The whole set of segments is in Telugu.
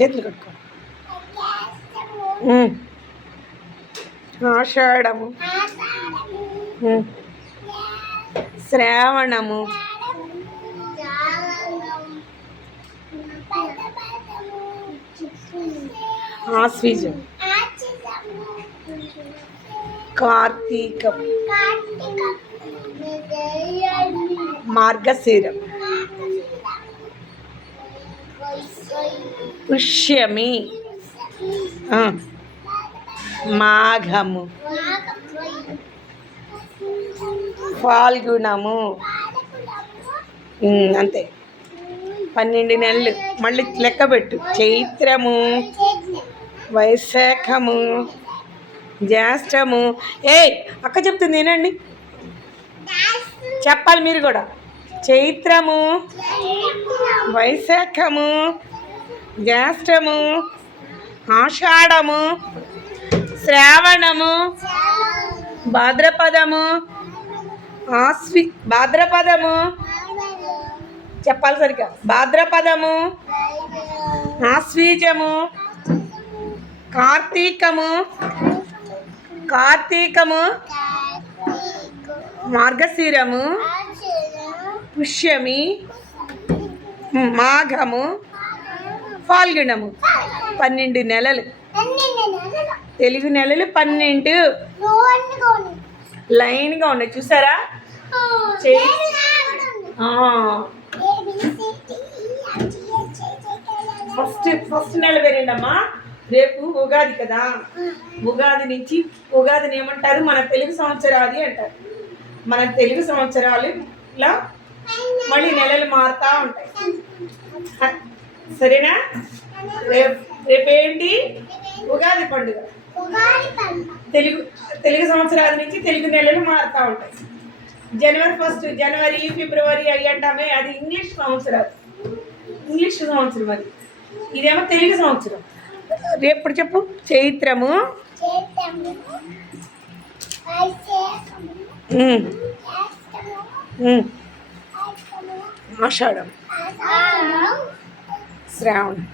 చేతులు కట్టుకో. ఆషాఢము, శ్రావణము, ఆశ్వీజం, కార్తీకం, మార్గశిరం, పుష్యమి, మాఘము, ఫాల్గుణము. అంతే 12 నెలలు. మళ్ళీ లెక్క పెట్టు. చైత్రము, వైశాఖము, జ్యేష్ఠము. అక్క చెప్తుంది వినండి, చెప్పాలి మీరు కూడా. చైత్రము, వైశాఖము, జ్యేష్ఠము, ఆషాఢము, శ్రావణము, భాద్రపదము, భాద్రపదము చెప్పాలి సరిగ్గా. భాద్రపదము, ఆశ్వీజము, కార్తీకము, మార్గశిరము, పుష్యమి, మాఘము, ఫాల్గుణము. 12 నెలలు. తెలుగు నెలలు 12 లైన్గా ఉన్నాయి, చూసారా? ఫస్ట్ నెల వేరేండమ్మా. రేపు ఉగాది కదా, ఉగాది నుంచి ఉగాదిని ఏమంటారు? మన తెలుగు సంవత్సరాది అంటారు. మన తెలుగు సంవత్సరాలులా మళ్ళీ నెలలు మారుతూ ఉంటాయి. సరేనా? రేపేంటి? ఉగాది పండుగ. తెలుగు సంవత్సరాల నుంచి తెలుగు నెలలు మారుతూ ఉంటాయి. జనవరి 1, జనవరి, ఫిబ్రవరి అవి అంటామే, అది ఇంగ్లీష్ సంవత్సరాలు. ఇంగ్లీష్ సంవత్సరం అది. ఇదేమో తెలుగు సంవత్సరం. రేపు చెప్పు. చైత్రము, ఆషాఢం, శ్రావణం,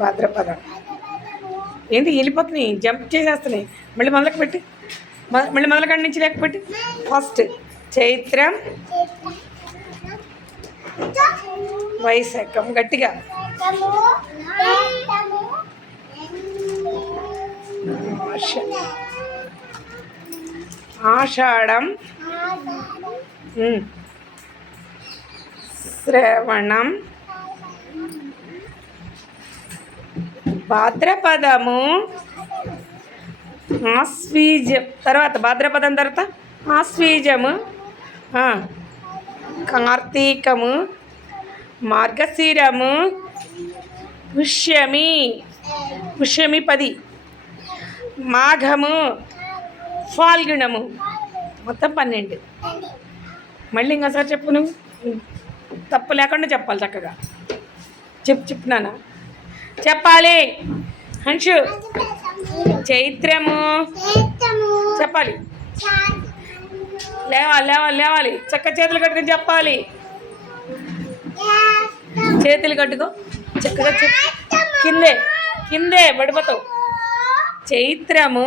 భాద్రపదం. ఏంటి వెళ్ళిపోతున్నాయి, జంప్ చేసేస్తున్నాయి. మళ్ళీ మొదలకు పెట్టి, మళ్ళీ మొదలకాడి నుంచి లేకపోతే. ఫస్ట్ చైత్రం, వైశాఖం, గట్టిగా ఆషాఢం, శ్రవణం, భాద్రపదము, ఆశ్వీజం. తర్వాత భాద్రపదం తర్వాత ఆశ్వీజము, కార్తీకము, మార్గశిరము, పుష్యమి 10, మాఘము, ఫాల్గుణము. మొత్తం 12. మళ్ళీ ఇంకోసారి చెప్పు. నువ్వు తప్పు లేకుండా చెప్పాలి, చక్కగా చెప్పున్నానా? చెప్పాలి హన్షు. చైత్రము చెప్పాలి. లేవాలి. చక్క చేతులు కట్టుకొని చెప్పాలి. చేతులు కట్టుకో చక్కగా. కిందే పడిపోతావు. చైత్రము,